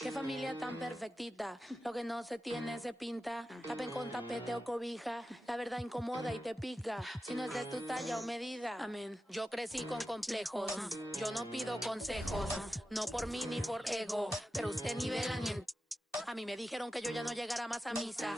Qué familia tan perfectita, lo que no se tiene se pinta. Tapen con tapete o cobija, la verdad incomoda y te pica. Si no es de tu talla o medida, amén. Yo crecí con complejos, yo no pido consejos, no por mí ni por ego, pero usted ni vela ni en... A mí me dijeron que yo ya no llegara más a misa,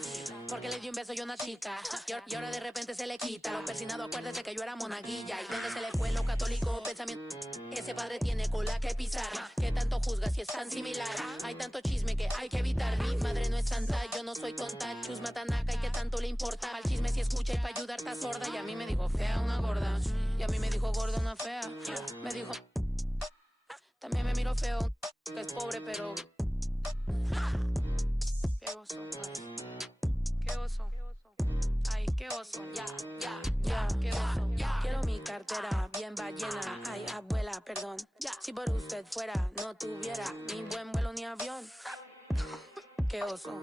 porque le di un beso yo a una chica, y ahora de repente se le quita. Lo persinado, acuérdese que yo era monaguilla, y donde se le fue lo católico pensamiento. Ese padre tiene cola que pisar, que tanto juzga si es tan similar. Hay tanto chisme que hay que evitar. Mi madre no es santa, yo no soy tonta. Chusma tanaca y que tanto le importa. Al chisme si escucha y pa' ayudar está sorda. Y a mí me dijo fea una gorda, y a mí me dijo gorda una fea. Me dijo, también me miro feo, que es pobre pero... Qué oso, ay. Qué oso. Ay, qué oso. Ya, qué oso. Quiero mi cartera bien ballena. Ay, abuela, perdón. Si por usted fuera, no tuviera ni buen vuelo ni avión. Qué oso.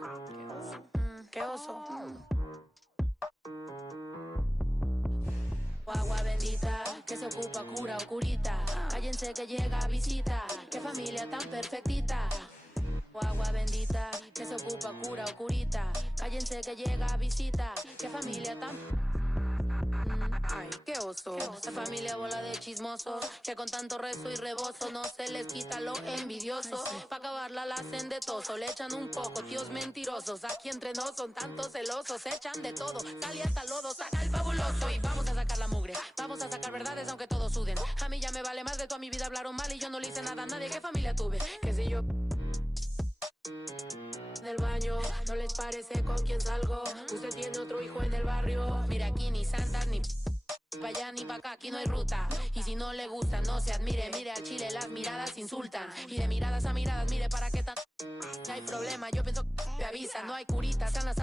Qué oso. Agua bendita, que se ocupa cura o curita. Cállense que llega visita. Qué familia tan perfectita. Agua bendita, que se ocupa cura o curita. Cállense que llega visita. Qué familia tan... Ay, qué oso. Esta familia bola de chismosos, que con tanto rezo y rebozo no se les quita lo envidioso. Pa' acabarla la hacen de toso, le echan un poco, tíos mentirosos. Aquí entre nos son tantos celosos, echan de todo, sale hasta lodo, saca el fabuloso. Y vamos a sacar la mugre, vamos a sacar verdades aunque todos suden. A mí ya me vale más de toda mi vida hablaron mal y yo no le hice nada a nadie. ¿Qué familia tuve? Que si yo... del baño, no les parece con quién salgo. Usted tiene otro hijo en el barrio. Mira, aquí ni santa ni pa' allá ni pa' acá, aquí no hay ruta. Y si no le gusta, no se admire. Mire al chile, las miradas insultan. Y de miradas a miradas, mire para qué tan... No hay problema, yo pienso que te avisa. No hay curita, sana.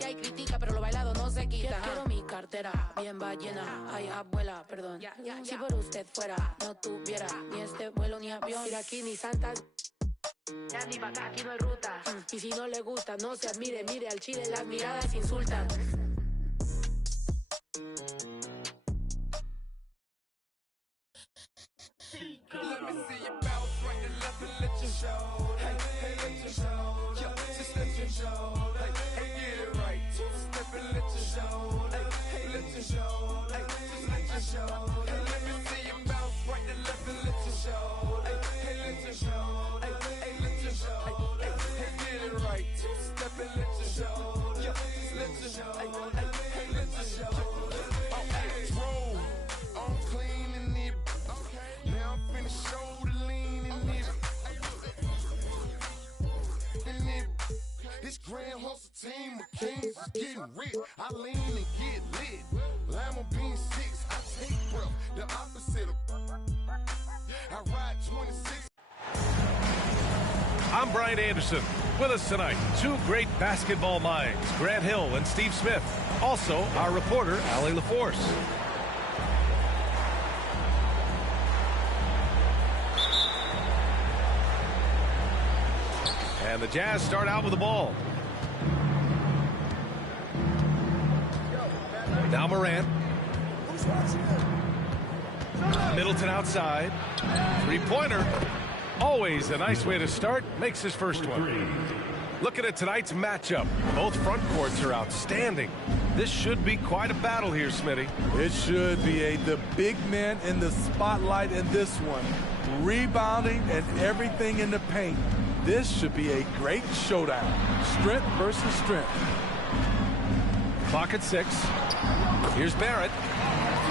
Y hay crítica, pero lo bailado no se quita. Quiero mi cartera bien ballena. Ay, abuela, perdón. Si por usted fuera, no tuviera ni este vuelo ni avión. Mira, aquí ni santas... Ya ni pa' acá, aquí no hay ruta. Y si no le gusta, no se admire. Mire al chile, las miradas insultan. Let me see you bounce right and left and let you show. Hey, let you show. Yo, just let you show. Hey, get it right. Step and let you show. Hey, let you show. Hey, just let you show. Hey, let me see you bounce right and left and let you show. Hey, let you show. Hey, let you show. Hey, get it right. Step and let you show. Yo, just let you show. Hey, let you show. Roll on clean and neat. Now I'm finna show the lean in it. This grand hustle team of kings is getting rich. I lean and get lit. Lima bean 6, I take breath. The opposite of I ride 26. I'm Brian Anderson. With us tonight, two great basketball minds, Grant Hill and Steve Smith. Also, our reporter, Allie LaForce. And the Jazz start out with the ball. Now Morant. Middleton outside. Three-pointer. Always a nice way to start. Makes his first one. Looking at tonight's matchup. Both front courts are outstanding. This should be quite a battle here, Smitty. It should be. The big man in the spotlight in this one. Rebounding and everything in the paint. This should be a great showdown. Strength versus strength. Clock at 6. Here's Barrett.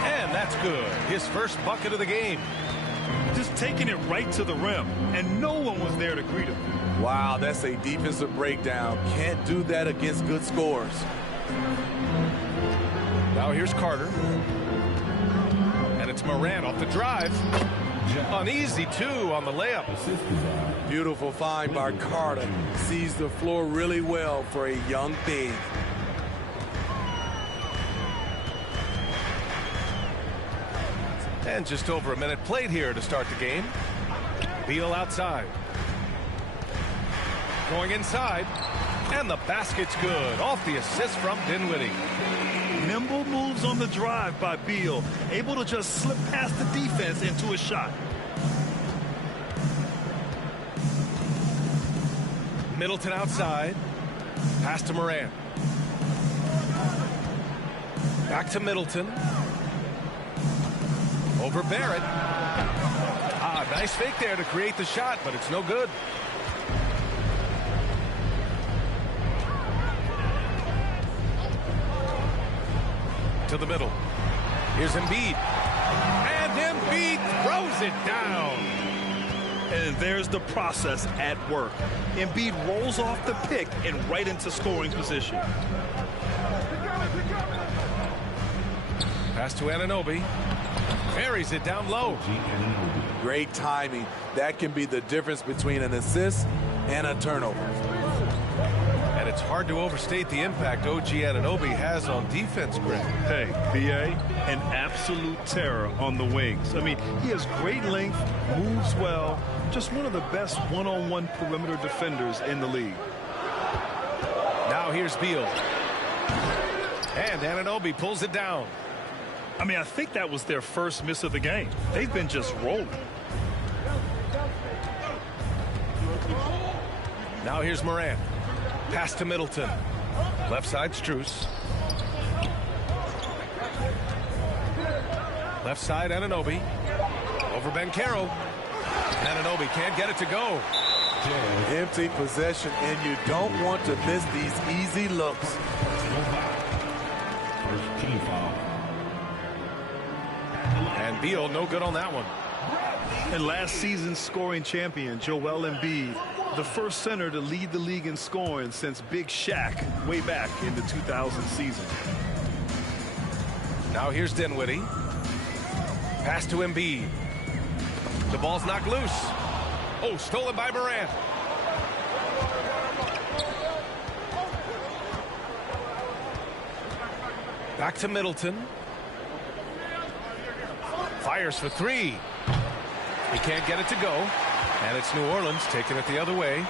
And that's good. His first bucket of the game. Just taking it right to the rim, and no one was there to greet him. Wow, that's a defensive breakdown. Can't do that against good scores. Now here's Carter. And it's Morant off the drive. An easy two on the layup. Beautiful find by Carter. Sees the floor really well for a young big. And just over a minute played here to start the game. Beal outside. Going inside. And the basket's good. Off the assist from Dinwiddie. Nimble moves on the drive by Beal. Able to just slip past the defense into a shot. Middleton outside. Pass to Morant. Back to Middleton. Over Barrett. Nice fake there to create the shot, but it's no good. To the middle. Here's Embiid. And Embiid throws it down. And there's the process at work. Embiid rolls off the pick and right into scoring position. Pass to Anunoby. Carries it down low. Great timing. That can be the difference between an assist and a turnover. And it's hard to overstate the impact OG Anunoby has on defense, Greg. Hey, B.A., an absolute terror on the wings. I mean, he has great length, moves well, just one of the best one-on-one perimeter defenders in the league. Now here's Beal. And Anunoby pulls it down. I mean, I think that was their first miss of the game. They've been just rolling. Now here's Morant. Pass to Middleton. Left side, Strus. Left side, Anunoby. Over Banchero. Anunoby can't get it to go. Empty possession, and you don't want to miss these easy looks. And Beal, no good on that one. And last season's scoring champion, Joel Embiid, the first center to lead the league in scoring since Big Shaq way back in the 2000 season. Now here's Dinwiddie. Pass to Embiid. The ball's knocked loose. Oh, stolen by Morant. Back to Middleton. Fires for three. He can't get it to go. And it's New Orleans taking it the other way.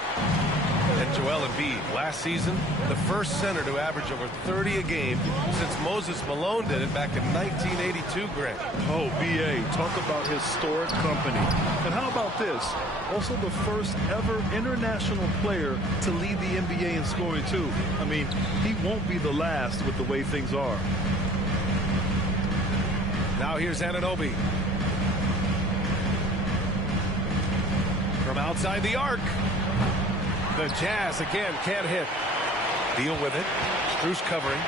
And Joel Embiid, last season, the first center to average over 30 a game since Moses Malone did it back in 1982, Greg. Oh, B.A., talk about historic company. And how about this? Also the first ever international player to lead the NBA in scoring, too. I mean, he won't be the last with the way things are. Now here's Anunoby. From outside the arc. The Jazz again can't hit. Deal with it. Strus covering.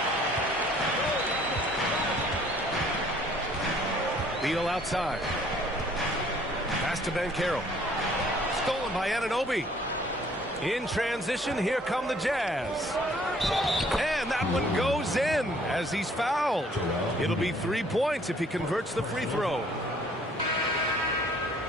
Beal outside. Pass to Banchero. Stolen by Anunoby. In transition, here come the Jazz. And that one goes in as he's fouled. It'll be 3 points if he converts the free throw.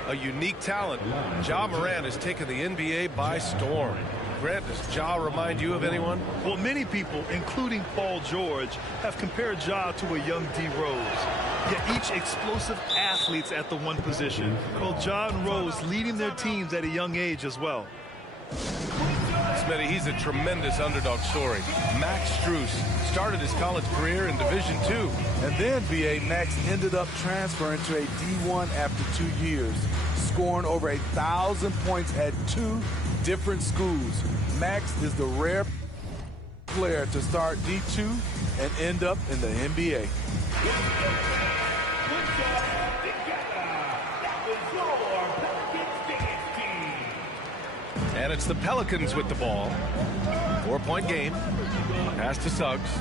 A unique talent. Ja Morant has taken the NBA by storm. Grant, does Ja remind you of anyone? Well, many people, including Paul George, have compared Ja to a young D. Rose. Yet each explosive athletes at the one position. Well, Ja and Rose leading their teams at a young age as well. Smitty, he's a tremendous underdog story. Max Strus started his college career in Division II. And then, B.A., Max ended up transferring to a D1 after 2 years, scoring over 1,000 points at 2 different schools. Max is the rare player to start D2 and end up in the NBA. And it's the Pelicans with the ball. 4-point game. Pass to Suggs.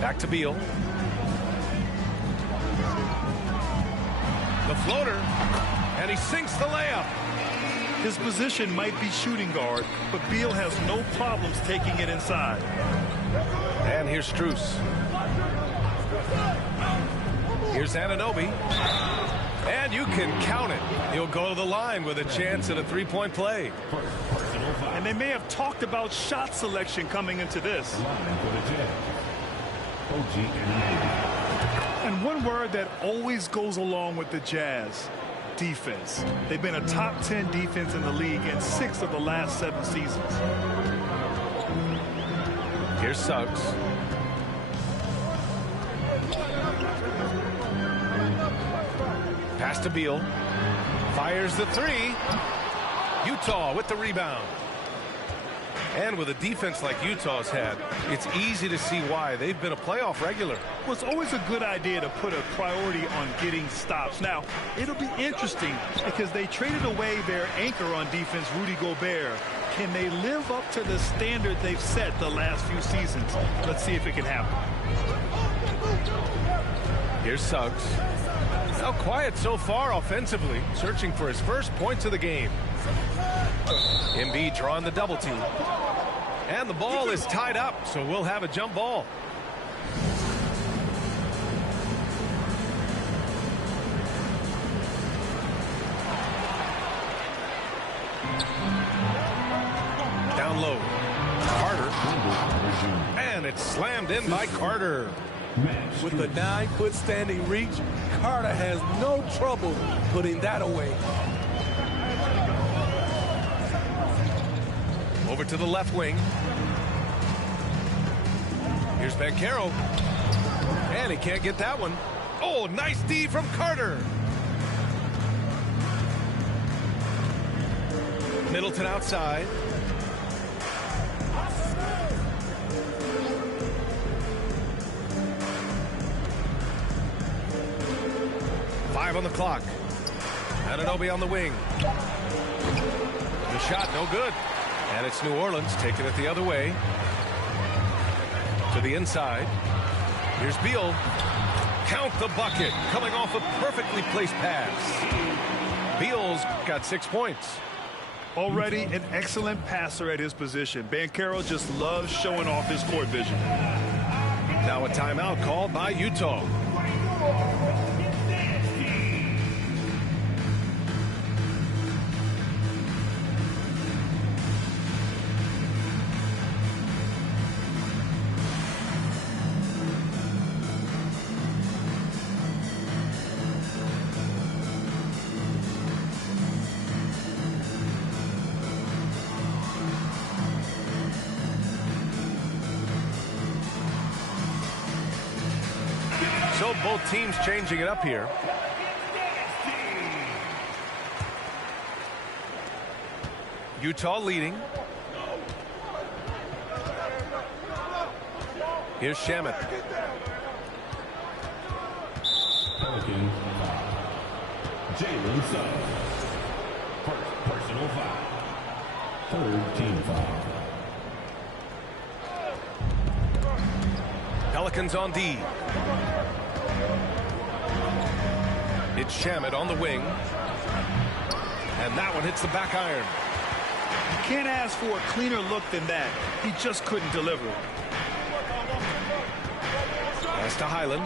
Back to Beal. The floater. And he sinks the layup. His position might be shooting guard, but Beal has no problems taking it inside. And here's Strus. Here's Anunoby. And you can count it. He'll go to the line with a chance at a three-point play. And they may have talked about shot selection coming into this. And one word that always goes along with the Jazz: defense. They've been a top 10 defense in the league in 6 of the last 7 seasons. Here's Suggs. Pass to Beal. Fires the three. Utah with the rebound. And with a defense like Utah's had, it's easy to see why they've been a playoff regular. Well, it's always a good idea to put a priority on getting stops. Now, it'll be interesting because they traded away their anchor on defense, Rudy Gobert. Can they live up to the standard they've set the last few seasons? Let's see if it can happen. Here's Suggs. Now quiet so far offensively, searching for his first points of the game. Embiid drawing the double team. And the ball is tied up, so we'll have a jump ball. Down low. Carter. And it's slammed in by Carter. With the 9-foot standing reach, Carter has no trouble putting that away. Over to the left wing. Here's Banchero. And he can't get that one. Oh, nice D from Carter. Middleton outside. Five on the clock. Anunoby on the wing. The shot no good. And it's New Orleans taking it the other way. To the inside. Here's Beal. Count the bucket. Coming off a perfectly placed pass. Beal's got 6 points. Already an excellent passer at his position. Banchero just loves showing off his court vision. Now a timeout called by Utah. So both teams changing it up here. Utah leading. Here's Shamet. Pelicans. Jalen Suggs. First personal foul. Third team foul. Pelicans on D. It's Shamet on the wing. And that one hits the back iron. You can't ask for a cleaner look than that. He just couldn't deliver. Pass to Highland.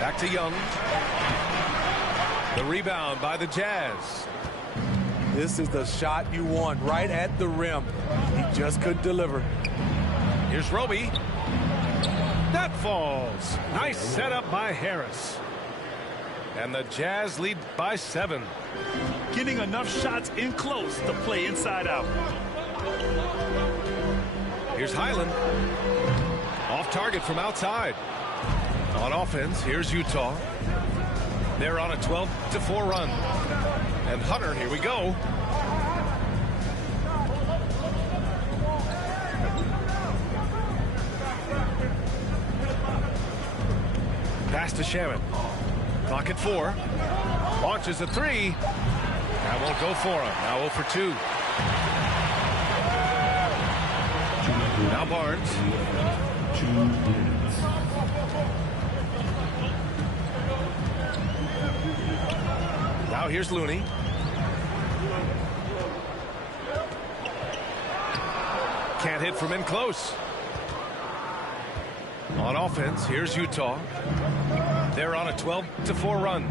Back to Young. The rebound by the Jazz. This is the shot you want, right at the rim. He just couldn't deliver. Here's Roby. That falls. Nice setup by Harris. And the Jazz lead by 7. Getting enough shots in close to play inside out. Here's Highland. Off target from outside. On offense, here's Utah. They're on a 12-4 run. And Hunter, here we go. Pass to Shamet. Clock at 4. Launches a 3. That won't go for him. Now 0 for 2. Now Barnes. 2 minutes. Now here's Looney. Can't hit from in close. On offense, here's Utah. They're on a 12-4 run.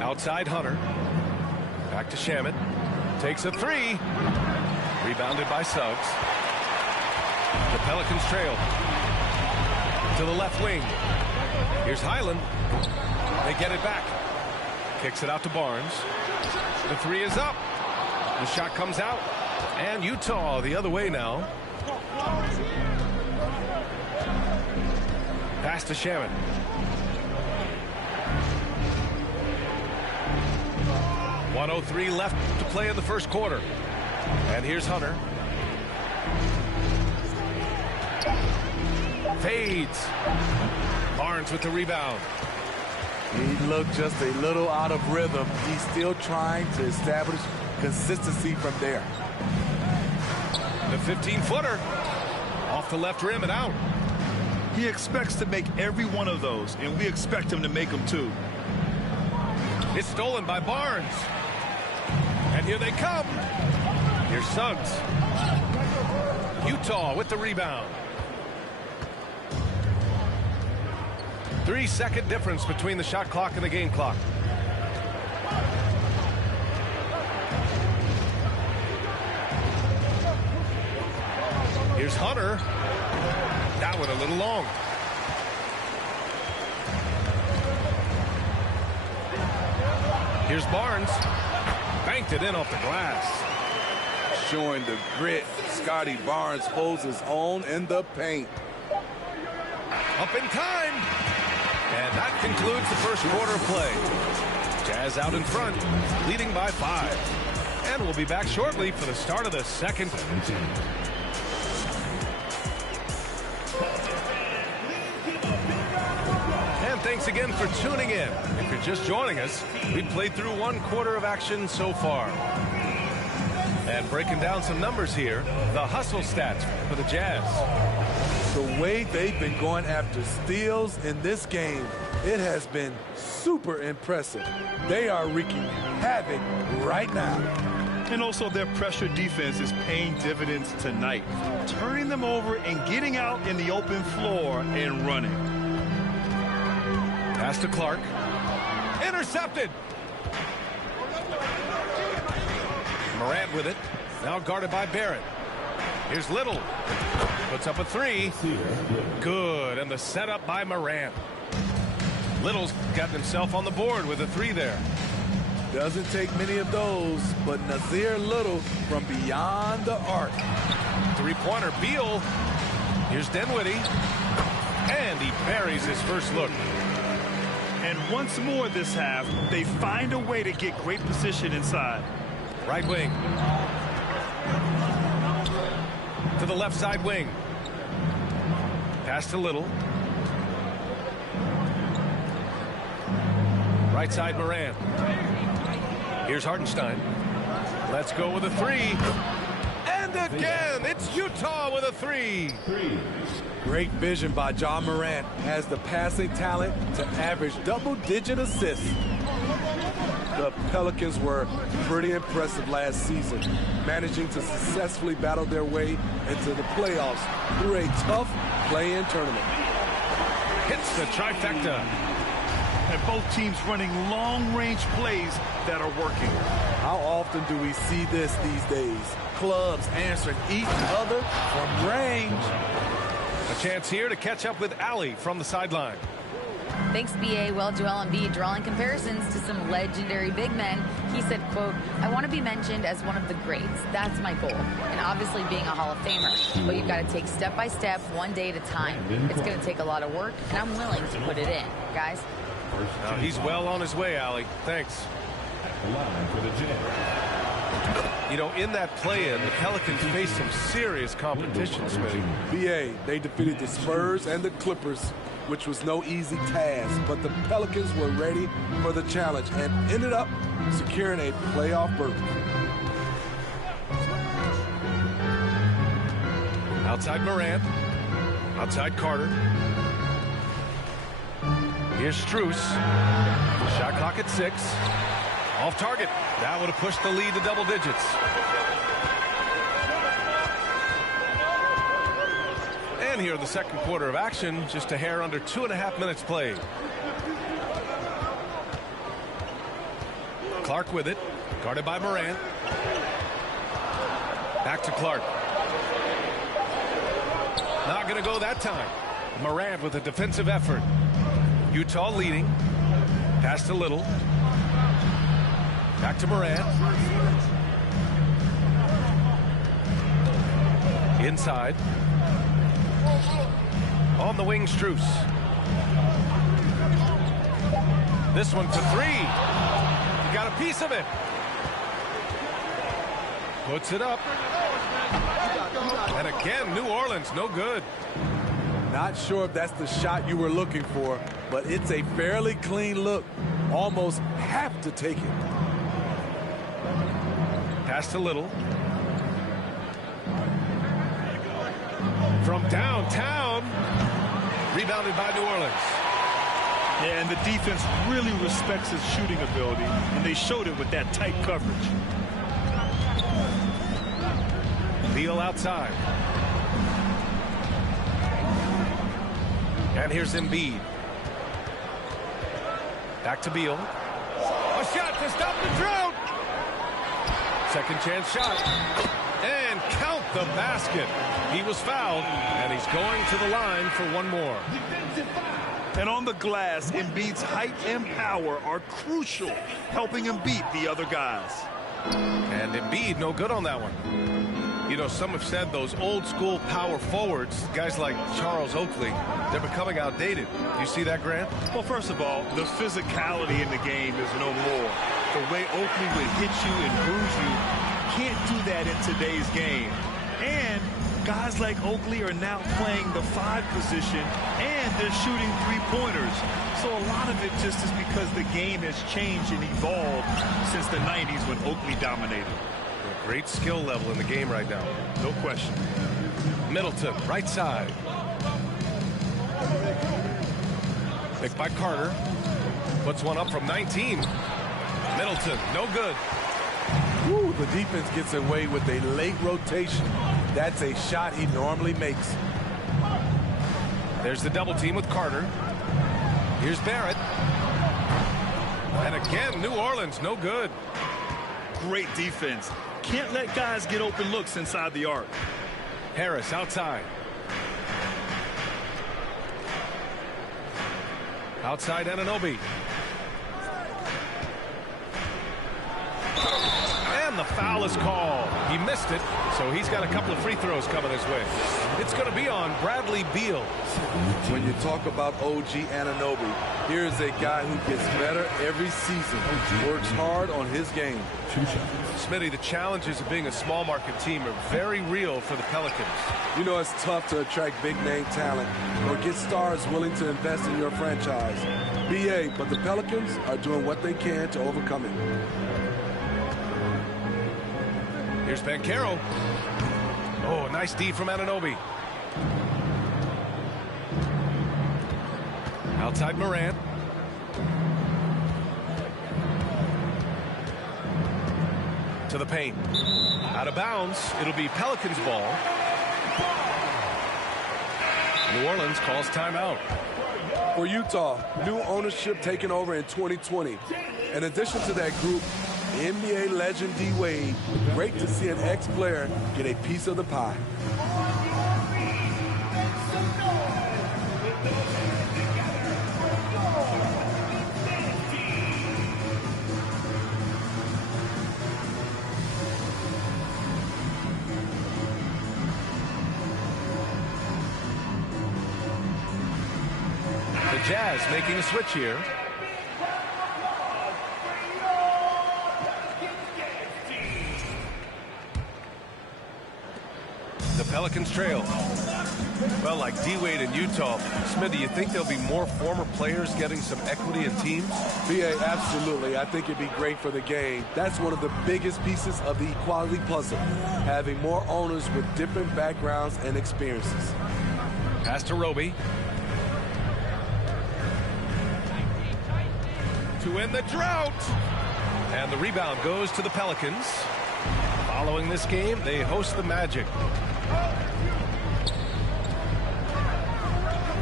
Outside Hunter. Back to Shamet. Takes a 3. Rebounded by Suggs. The Pelicans trail. To the left wing. Here's Highland. They get it back. Kicks it out to Barnes. The 3 is up. The shot comes out. And Utah the other way now. Pass to Shaman. .103 left to play in the first quarter. And here's Hunter. Fades. Barnes with the rebound. He looked just a little out of rhythm. He's still trying to establish consistency from there. The 15-footer. Off the left rim and out. He expects to make every one of those, and we expect him to make them too. It's stolen by Barnes. And here they come. Here's Suggs. Utah with the rebound. 3-second difference between the shot clock and the game clock. Here's Hunter. That one a little long. Here's Barnes. Banked it in off the glass. Showing the grit, Scotty Barnes holds his own in the paint. Up in time. And that concludes the first quarter of play. Jazz out in front, leading by 5. And we'll be back shortly for the start of the second. And thanks again for tuning in. If you're just joining us, we've played through 1 quarter of action so far. And breaking down some numbers here, the hustle stats for the Jazz. The way they've been going after steals in this game, it has been super impressive. They are wreaking havoc right now. And also their pressure defense is paying dividends tonight, turning them over and getting out in the open floor and running. Pass to Clark. Intercepted. Morant with it. Now guarded by Barrett. Here's Little. Puts up a 3. Good. And the setup by Morant. Little's got himself on the board with a 3 there. Doesn't take many of those, but Nazir Little from beyond the arc. 3-pointer. Beal. Here's Dinwiddie. And he buries his first look. And once more this half, they find a way to get great position inside. Right wing. To the left side wing. Pass to Little. Right side Morant. Here's Hartenstein. Let's go with a 3. And again, it's Utah with a 3. Great vision by John Morant. Has the passing talent to average double-digit assists. The Pelicans were pretty impressive last season, managing to successfully battle their way into the playoffs through a tough play-in tournament. Hits the trifecta. And both teams running long-range plays that are working. How often do we see this these days? Clubs answering each other from range. A chance here to catch up with Allie from the sideline. Thanks, B.A. Well, Joel Embiid drawing comparisons to some legendary big men. He said, quote, "I want to be mentioned as one of the greats. That's my goal." And obviously being a Hall of Famer. But you've got to take step by step, one day at a time. It's going to take a lot of work, and I'm willing to put it in. Guys? He's well on his way, Allie. Thanks. You know, in that play-in, the Pelicans faced some serious competition, Smitty. BA, they defeated the Spurs and the Clippers, which was no easy task, but the Pelicans were ready for the challenge and ended up securing a playoff berth. Outside Morant. Outside Carter. Here's Strus. Shot clock at 6. Off target. That would have pushed the lead to double digits. And here in the second quarter of action, just a hair under 2.5 minutes played. Clark with it, guarded by Morant. Back to Clark. Not going to go that time. Morant with a defensive effort. Utah leading. Pass to Little. Back to Morant. inside. On the wing, Strus. This one for three. He got a piece of it. Puts it up. And again, New Orleans, no good. Not sure if that's the shot you were looking for, but it's a fairly clean look. Almost have to take it. Pass to Little. From downtown. Rebounded by New Orleans. Yeah, and the defense really respects his shooting ability, and they showed it with that tight coverage. Beal outside. And here's Embiid. Back to Beal. A shot to stop the drought. Second chance shot. And count the basket. He was fouled, and he's going to the line for one more. And on the glass, Embiid's height and power are crucial, helping him beat the other guys. And Embiid, no good on that one. You know, some have said those old school power forwards, guys like Charles Oakley, they're becoming outdated. Do you see that, Grant? Well, first of all, the physicality in the game is no more. The way Oakley would hit you and bruise you, can't do that in today's game. And guys like Oakley are now playing the 5 position, and they're shooting 3-pointers. So a lot of it just is because the game has changed and evolved since the 90s when Oakley dominated. A great skill level in the game right now. No question. Middleton, right side. Picked by Carter. Puts one up from 19. Middleton, no good. Woo, the defense gets away with a late rotation. That's a shot he normally makes. There's the double team with Carter. Here's Barrett. And again, New Orleans, no good. Great defense. Can't let guys get open looks inside the arc. Harris outside. Outside Anunoby. And the foul is called. He missed it, so he's got a couple of free throws coming his way. It's going to be on Bradley Beal. When you talk about OG Anunoby, here's a guy who gets better every season, works hard on his game. Smitty, the challenges of being a small market team are very real for the Pelicans. You know, it's tough to attract big name talent or get stars willing to invest in your franchise. BA, but the Pelicans are doing what they can to overcome it. Here's Banchero. Oh, nice D from Anunoby. Outside Morant. To the paint. Out of bounds. It'll be Pelicans ball. New Orleans calls timeout. For Utah, new ownership taking over in 2020. In addition to that group, NBA legend D-Wade. Great to see an ex-player get a piece of the pie. The Jazz making a switch here. The Pelicans trail. Well, like D-Wade in Utah, Smith, do you think there'll be more former players getting some equity in teams? BA, absolutely. I think it'd be great for the game. That's one of the biggest pieces of the equality puzzle, having more owners with different backgrounds and experiences. Pass to Roby. To win the drought. And the rebound goes to the Pelicans. Following this game, they host the Magic.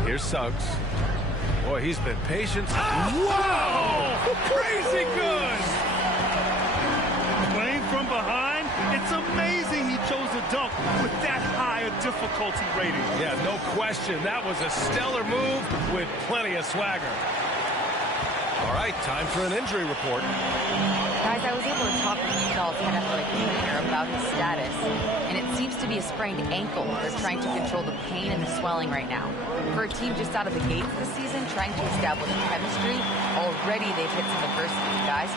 Here's Suggs. Boy, he's been patient. Wow! Crazy good! Playing from behind, it's amazing he chose a dunk with that high a difficulty rating. Yeah, no question. That was a stellar move with plenty of swagger. All right, time for an injury report. Guys, I was able to talk with Eagles head athletic trainer about his status, and it seems to be a sprained ankle. They're trying to control the pain and the swelling right now. For a team just out of the gates this season, trying to establish chemistry, already they've hit some adversity, guys.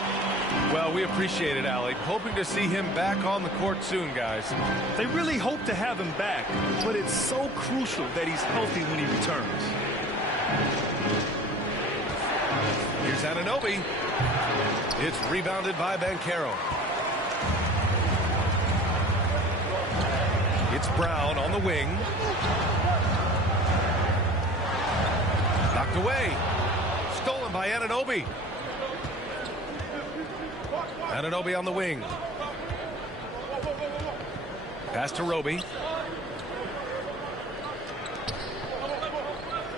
Well, we appreciate it, Allie. Hoping to see him back on the court soon, guys. They really hope to have him back, but it's so crucial that he's healthy when he returns. Here's Anunoby. It's rebounded by Banchero. It's Brown on the wing. Knocked away. Stolen by Anunoby. Anunoby on the wing. Pass to Roby.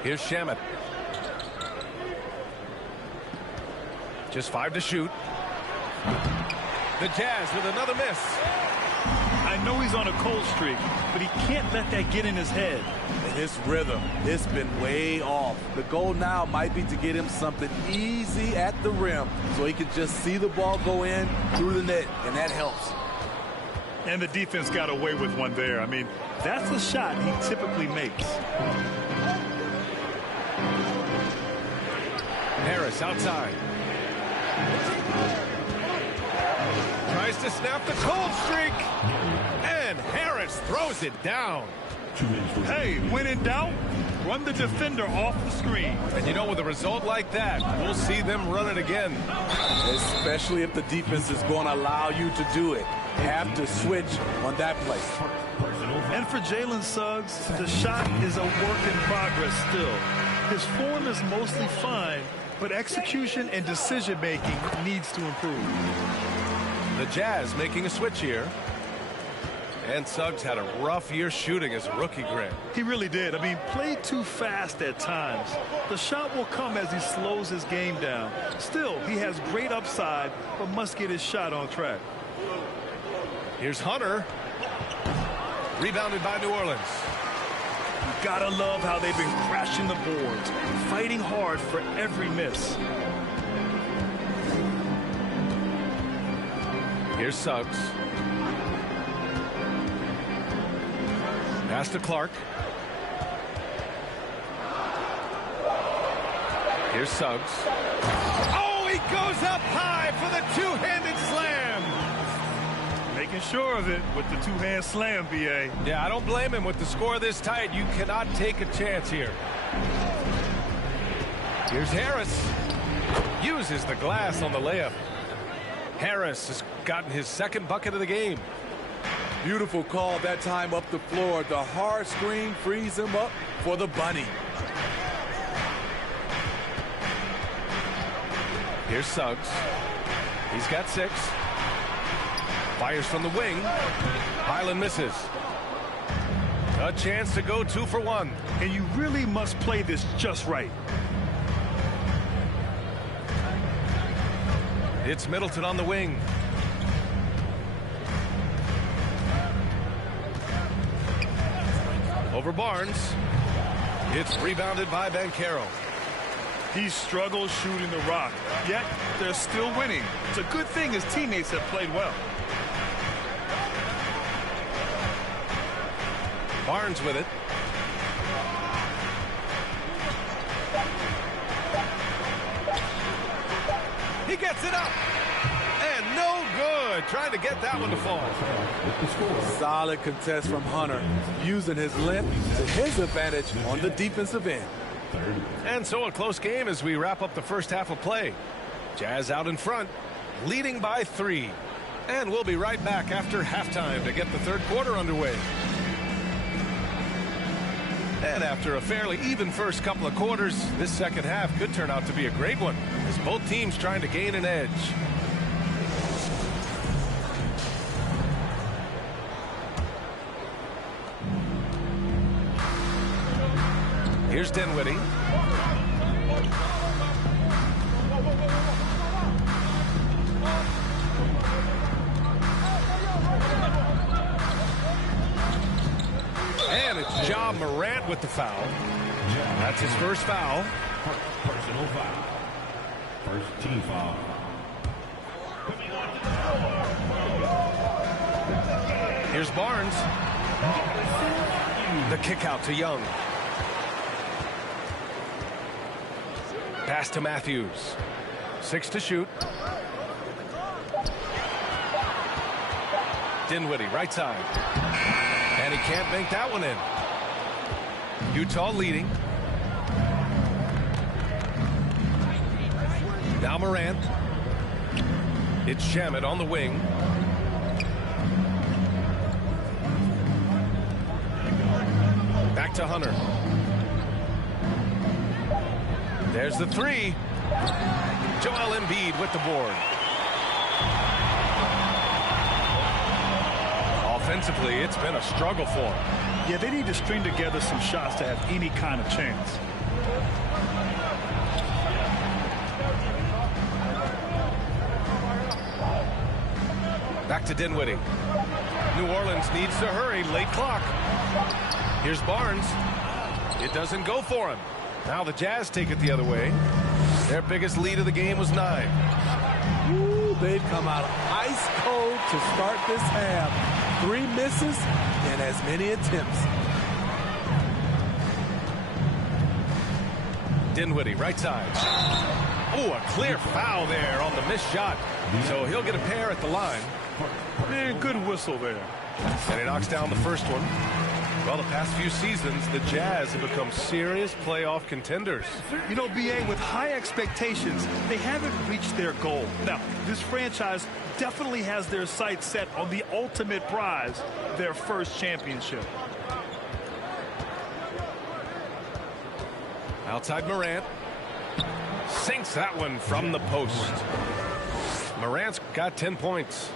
Here's Shamet. Just 5 to shoot. The Jazz with another miss. I know he's on a cold streak, but he can't let that get in his head. And his rhythm, it's been way off. The goal now might be to get him something easy at the rim so he can just see the ball go in through the net, and that helps. And the defense got away with one there. I mean, that's the shot he typically makes. Harris outside. Tries to snap the cold streak. And Harris throws it down. Hey, when in doubt, run the defender off the screen. And you know, with a result like that, we'll see them run it again. Especially if the defense is going to allow you to do it. Have to switch on that play. And for Jalen Suggs, the shot is a work in progress still. His form is mostly fine, but execution and decision-making needs to improve. The Jazz making a switch here. And Suggs had a rough year shooting as a rookie, Grant. He really did. I mean, played too fast at times. The shot will come as he slows his game down. Still, he has great upside, but must get his shot on track. Here's Hunter. Rebounded by New Orleans. You gotta love how they've been crashing the boards, fighting hard for every miss. Here's Suggs. Pass to Clark. Here's Suggs. Oh, he goes up high for the two-handed slam. Making sure of it with the two-hand slam, B.A. Yeah, I don't blame him. With the score this tight, you cannot take a chance here. Here's Harris. Uses the glass on the layup. Harris has gotten his second bucket of the game. Beautiful call that time up the floor. The hard screen frees him up for the bunny. Here's Suggs. He's got 6. Fires from the wing. Highland misses. A chance to go 2 for 1. And you really must play this just right. It's Middleton on the wing. Over Barnes. It's rebounded by Banchero. He struggles shooting the rock, yet they're still winning. It's a good thing his teammates have played well. Barnes with it. He gets it up. And no good. Trying to get that one to fall. Solid contest from Hunter, using his length to his advantage on the defensive end. And so a close game as we wrap up the first half of play. Jazz out in front, leading by 3. And we'll be right back after halftime to get the third quarter underway. And after a fairly even first couple of quarters, this second half could turn out to be a great one as both teams trying to gain an edge. Here's Dinwiddie. And it's Ja Morant with the foul. That's his first foul. Personal foul. First team foul. Here's Barnes. The kick out to Young. Pass to Matthews. 6 to shoot. Dinwiddie, right side. And he can't bank that one in. Utah leading. Now Morant. It's Shamet on the wing. Back to Hunter. There's the three. Joel Embiid with the board. Offensively, it's been a struggle for him. Yeah, they need to string together some shots to have any kind of chance. Back to Dinwiddie. New Orleans needs to hurry. Late clock. Here's Barnes. It doesn't go for him. Now the Jazz take it the other way. Their biggest lead of the game was 9. Ooh, they've come out ice cold to start this half. 3 misses and as many attempts. Dinwiddie, right side. Oh, a clear foul there on the missed shot. So he'll get a pair at the line. Man, good whistle there. And he knocks down the first one. Well, the past few seasons, the Jazz have become serious playoff contenders. You know, BA, with high expectations, they haven't reached their goal. Now, this franchise definitely has their sights set on the ultimate prize, their first championship. Outside Morant. Sinks that one from the post. Morant's got 10 points.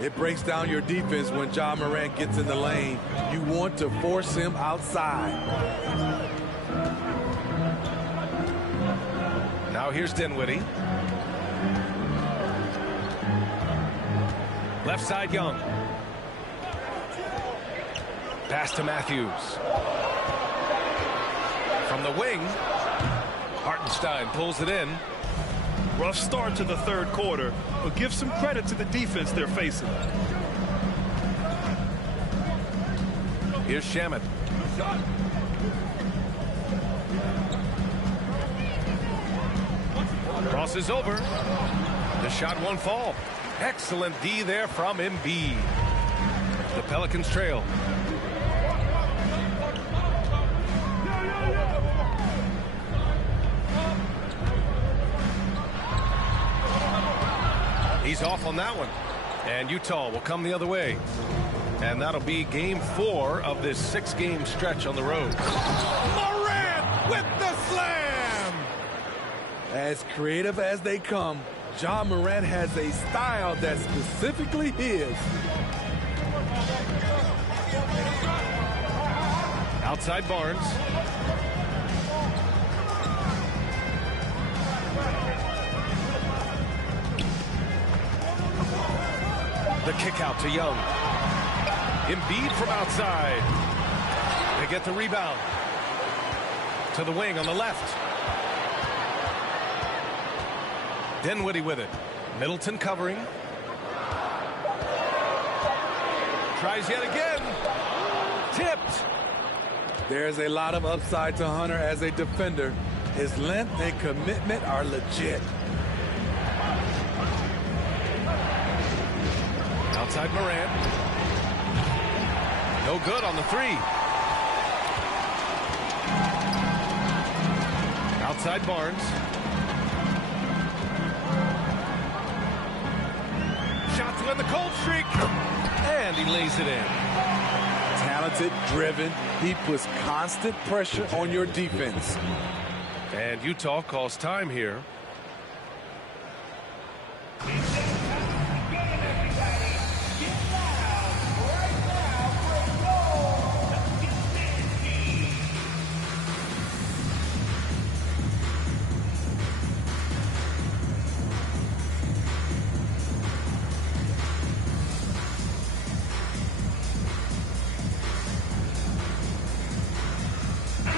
It breaks down your defense when Ja Morant gets in the lane. You want to force him outside. Now here's Dinwiddie. Left side Young. Pass to Matthews. From the wing, Hartenstein pulls it in. Rough start to the third quarter, but give some credit to the defense they're facing. Here's Shamet. Crosses over. The shot won't fall. Excellent D there from Embiid. The Pelicans trail. He's off on that one. And Utah will come the other way. And that'll be game 4 of this 6-game stretch on the road. Morant with the slam! As creative as they come, Ja Morant has a style that's specifically his. Outside Barnes. The kick out to Young. Embiid from outside. They get the rebound. To the wing on the left. Dinwiddie with it. Middleton covering. Tries yet again. Tipped. There's a lot of upside to Hunter as a defender. His length and commitment are legit. Outside Morant. No good on the 3. Outside Barnes. Shot to end the cold streak. And he lays it in. Talented, driven. He puts constant pressure on your defense. And Utah calls time here.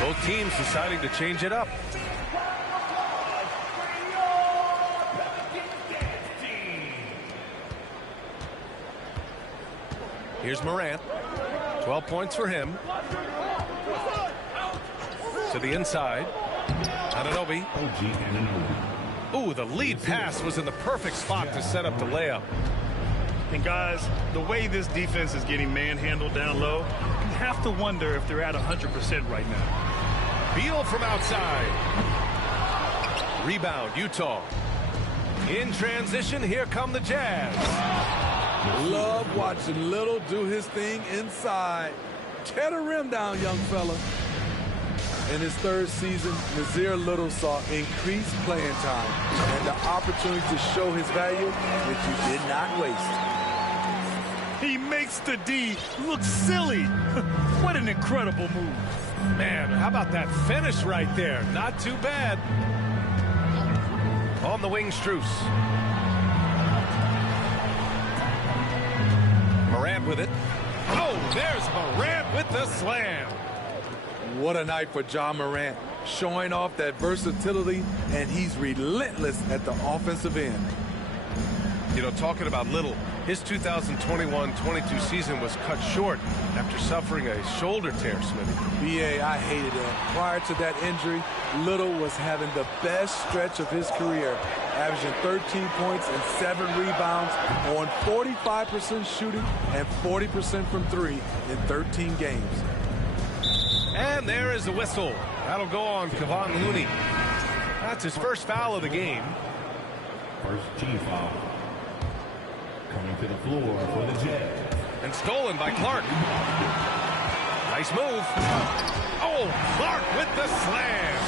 Both teams deciding to change it up. Here's Morant. 12 points for him. To the inside. Anunoby. Ooh, the lead pass was in the perfect spot to set up the layup. And guys, the way this defense is getting manhandled down low, you have to wonder if they're at 100% right now. Beal from outside. Rebound, Utah. In transition, here come the Jazz. Love watching Little do his thing inside. Tear the rim down, young fella. In his third season, Nazir Little saw increased playing time and the opportunity to show his value, which he did not waste. He makes the D look silly. What an incredible move. Man, how about that finish right there? Not too bad. On the wing, Strus. Morant with it. Oh, there's Morant with the slam. What a night for Ja Morant, showing off that versatility, and he's relentless at the offensive end. You know, talking about Little, his 2021-22 season was cut short after suffering a shoulder tear, Smitty. B.A., I hated that. Prior to that injury, Little was having the best stretch of his career, averaging 13 points and 7 rebounds on 45% shooting and 40% from three in 13 games. And there is the whistle. That'll go on Kevon Looney. That's his first foul of the game. First team foul. Coming to the floor for the Jazz. And stolen by Clark. Nice move. Oh, Clark with the slam.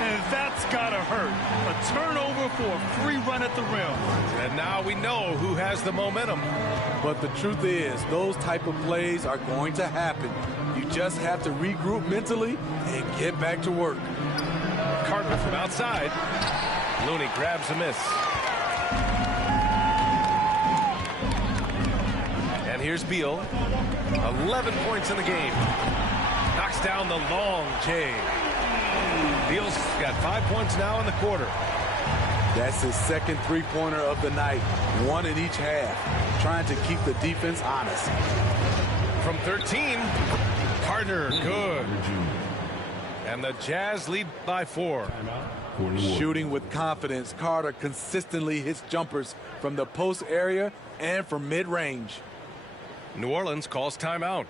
And that's gotta hurt. A turnover for a free run at the rim. And now we know who has the momentum. But the truth is, those type of plays are going to happen. You just have to regroup mentally and get back to work. Carter from outside. Looney grabs a miss. And here's Beal. 11 points in the game. Knocks down the long J. Beal's got 5 points now in the quarter. That's his second three-pointer of the night, one in each half, trying to keep the defense honest. From 13, Carter, good. And the Jazz lead by 4. Shooting with confidence, Carter consistently hits jumpers from the post area and from mid-range. New Orleans calls timeout.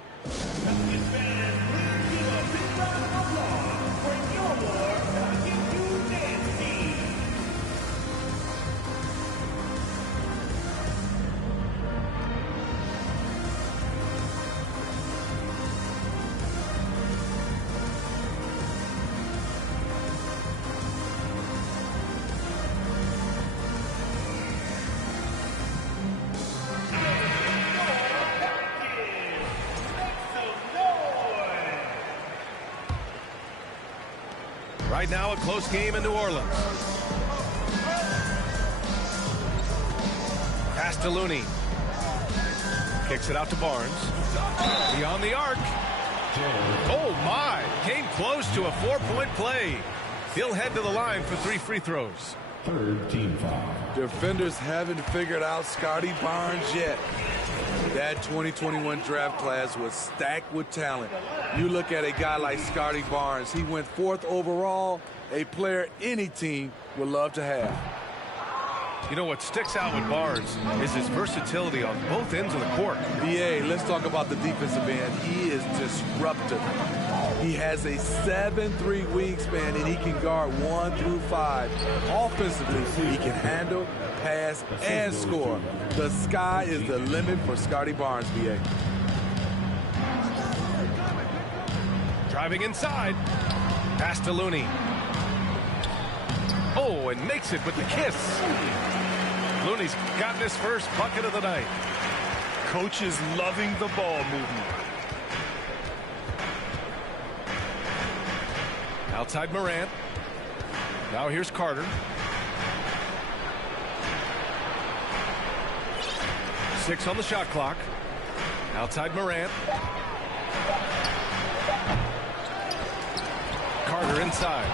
Right now, a close game in New Orleans. Pass to Looney. Kicks it out to Barnes. Beyond the arc. Oh, my. Came close to a 4-point play. He'll head to the line for 3 free throws. Third team foul. Defenders haven't figured out Scotty Barnes yet. That 2021 draft class was stacked with talent. You look at a guy like Scotty Barnes, he went 4th overall, a player any team would love to have. You know what sticks out with Barnes is his versatility on both ends of the court. BA, let's talk about the defensive end. He is disruptive. He has a 7'3" wingspan, and he can guard 1 through 5. Offensively, he can handle, pass, and score. The sky is the limit for Scotty Barnes, BA. Driving inside. Pass to Looney. Oh, and makes it with the kiss. Looney's gotten his first bucket of the night. Coach is loving the ball movement. Outside Morant. Now here's Carter. 6 on the shot clock. Outside Morant. Carter inside.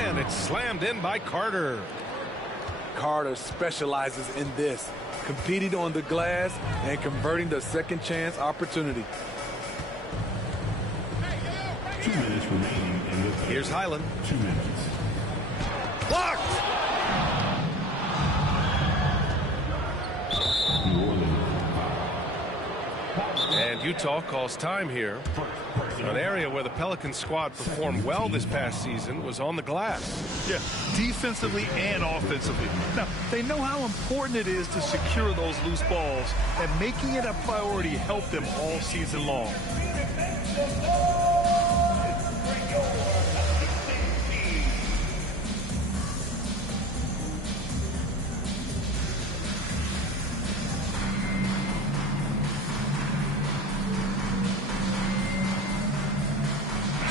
And it's slammed in by Carter. Carter specializes in this. competing on the glass and converting the second chance opportunity. 2 minutes remaining in the third. Here's Highland. 2 minutes. Blocked! New Orleans. And Utah calls time here. An area where the Pelicans squad performed well this past season was on the glass. Yeah, defensively and offensively. Now, they know how important it is to secure those loose balls, and making it a priority helped them all season long.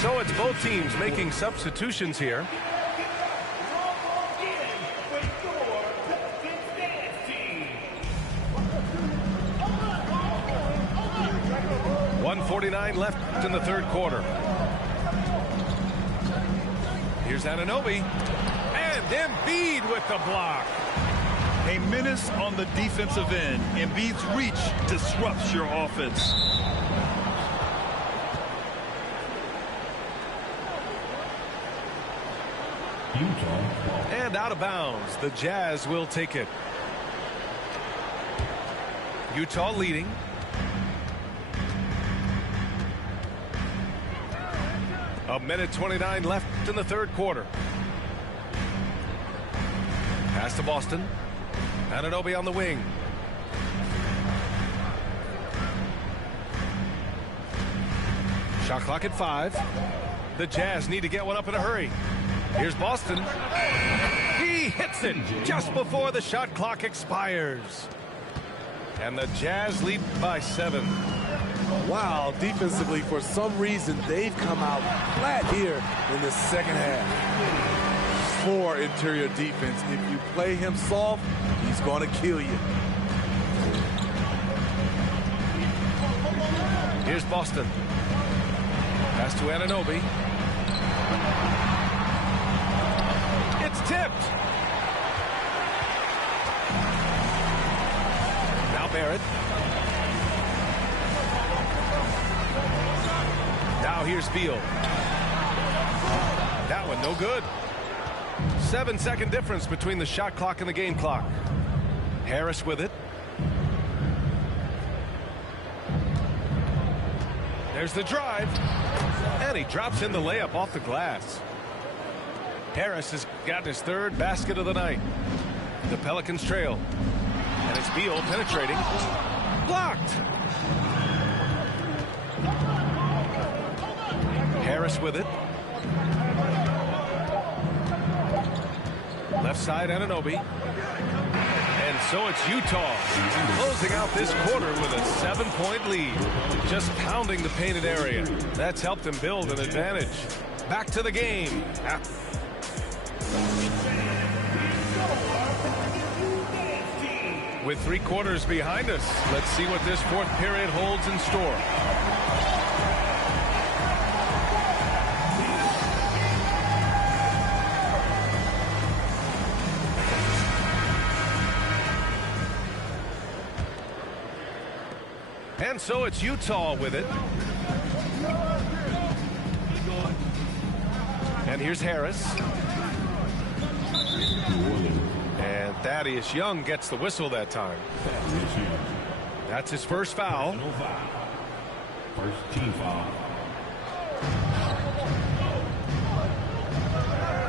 So it's both teams making substitutions here. .149 left in the third quarter. Here's Anunoby. And Embiid with the block. A menace on the defensive end. Embiid's reach disrupts your offense. Utah. And out of bounds. The Jazz will take it. Utah leading. A minute 29 left in the third quarter. Pass to Boston. Anunoby on the wing. Shot clock at 5. The Jazz need to get one up in a hurry. Here's Boston. He hits it just before the shot clock expires. And the Jazz lead by 7. Wow, defensively, for some reason, they've come out flat here in the second half. Poor interior defense. If you play him soft, he's going to kill you. Here's Boston. Pass to Anunoby. It's tipped. Now Barrett. Now here's Beal. That one no good. 7-second difference between the shot clock and the game clock. Harris with it. There's the drive. And he drops in the layup off the glass. Harris has got his third basket of the night. The Pelicans trail. And it's Beal penetrating. Blocked. Harris with it. Left side, Anunoby. And so it's Utah closing out this quarter with a 7-point lead. Just pounding the painted area. That's helped them build an advantage. Back to the game. With 3 quarters behind us, let's see what this fourth period holds in store. And so it's Utah with it. And here's Harris. And Thaddeus Young gets the whistle that time. That's his first foul. First team foul.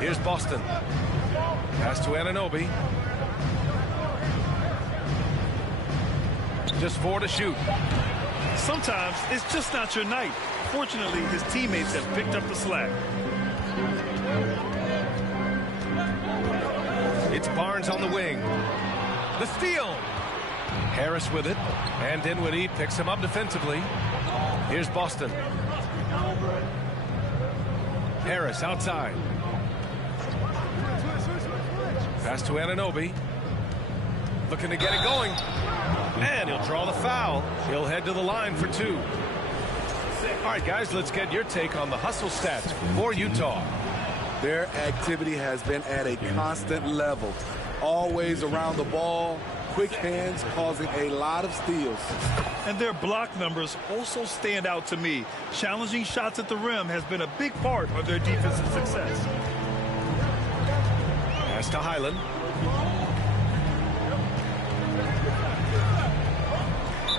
Here's Boston. Pass to Anunoby. Just 4 to shoot. Sometimes it's just not your night. Fortunately, his teammates have picked up the slack. It's Barnes on the wing. The steal. Harris with it. And Dinwiddie picks him up defensively. Here's Boston. Harris outside. Pass to Anunoby. Looking to get it going. And he'll draw the foul. He'll head to the line for 2. All right, guys, let's get your take on the hustle stats for Utah. Their activity has been at a constant level. Always around the ball, quick hands, causing a lot of steals. And their block numbers also stand out to me. Challenging shots at the rim has been a big part of their defensive success. Pass to Highland.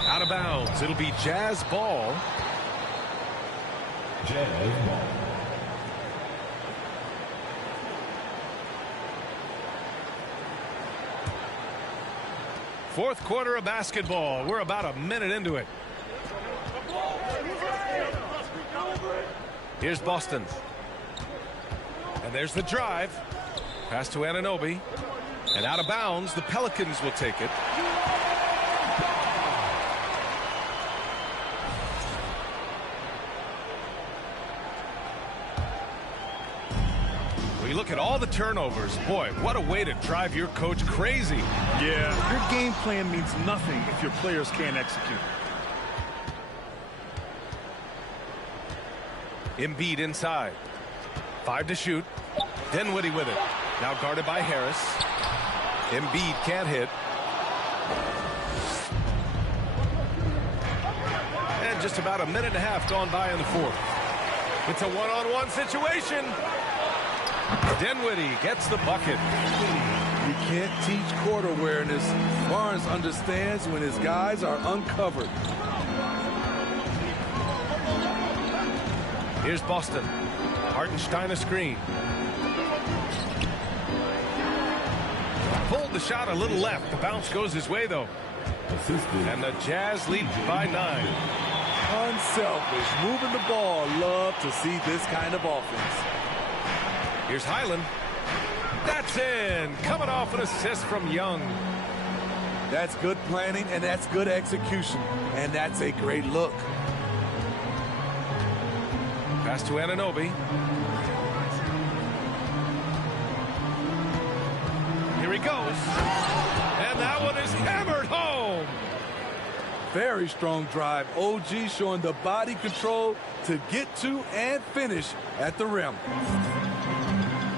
Out of bounds. It'll be Jazz ball. Jazz ball. Fourth quarter of basketball. We're about a minute into it. Here's Boston. And there's the drive. Pass to Anunoby. And out of bounds, the Pelicans will take it. We look at all the turnovers. Boy, what a way to drive your coach crazy. Yeah, your game plan means nothing if your players can't execute. Embiid inside. 5 to shoot. Dinwiddie with it. Now guarded by Harris. Embiid can't hit. And just about a minute and a half gone by in the fourth. It's a one-on-one situation. Dinwiddie gets the bucket. You can't teach court awareness. Barnes understands when his guys are uncovered. Here's Boston. Hartenstein a screen. Pulled the shot a little left. The bounce goes his way, though. And the Jazz lead by 9. Unselfish, moving the ball. Love to see this kind of offense. Here's Highland. That's in. Coming off an assist from Young. That's good planning, and that's good execution. And that's a great look. Pass to Anunoby. Here he goes. And that one is hammered home. Very strong drive. OG showing the body control to get to and finish at the rim.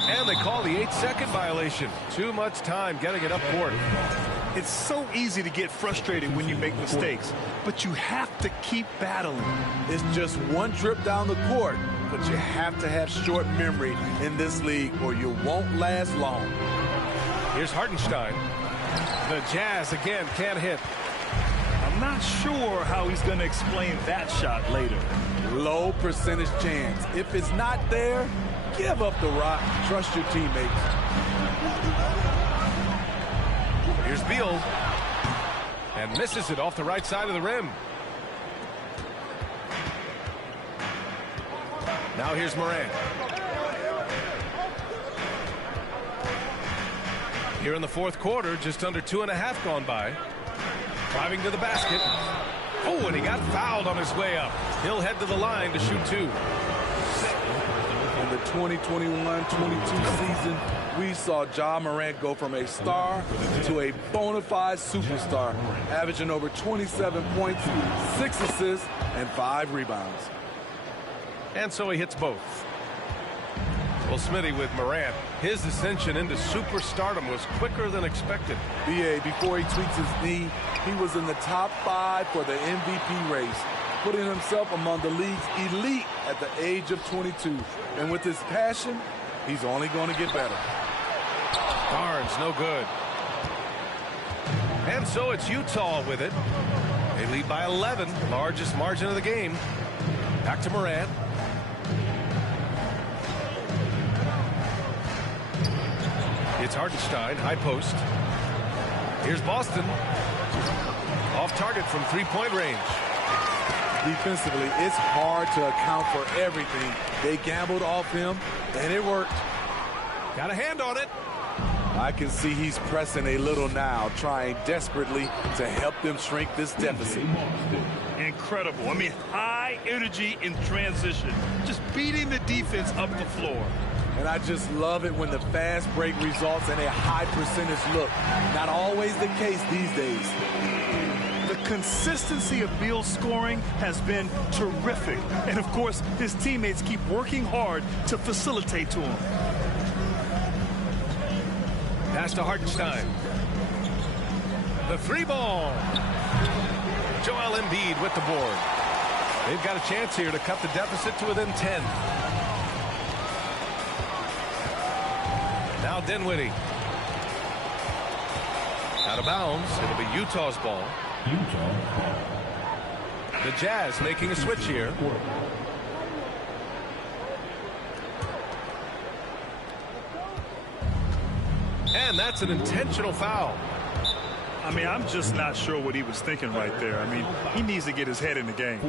And they call the 8-second violation. Too much time getting it up court. It's so easy to get frustrated when you make mistakes, but you have to keep battling. It's just one trip down the court, but you have to have short memory in this league or you won't last long. Here's Hartenstein. The Jazz again can't hit. I'm not sure how he's going to explain that shot later. Low percentage chance. If it's not there, give up the rock. Trust your teammates. Here's Beal. And misses it off the right side of the rim. Now here's Morant. Here in the fourth quarter, just under 2.5 gone by. Driving to the basket. Oh, and he got fouled on his way up. He'll head to the line to shoot 2. In the 2021-22 season, we saw Ja Morant go from a star to a bona fide superstar, averaging over 27 points, 6 assists, and 5 rebounds. And so he hits both. Well, Smitty, with Morant, his ascension into superstardom was quicker than expected. BA, before he tweaks his knee, he was in the top 5 for the MVP race, putting himself among the league's elite at the age of 22. And with his passion, he's only going to get better. Barnes, no good. And so it's Utah with it. They lead by 11, largest margin of the game. Back to Morant. It's Hartenstein, high post. Here's Boston. Off target from three-point range. Defensively, it's hard to account for everything. They gambled off him, and it worked. Got a hand on it. I can see he's pressing a little now, trying desperately to help them shrink this deficit. Incredible. I mean, high energy in transition. Just beating the defense up the floor. And I just love it when the fast break results in a high percentage look. Not always the case these days. The consistency of Beal's scoring has been terrific. And, of course, his teammates keep working hard to facilitate to him. Pass to Hartenstein. The three ball. Joel Embiid with the board. They've got a chance here to cut the deficit to within 10. Now Dinwiddie. Out of bounds. It'll be Utah's ball. The Jazz making a switch here. And that's an intentional foul. I mean, I'm just not sure what he was thinking right there. I mean, he needs to get his head in the game.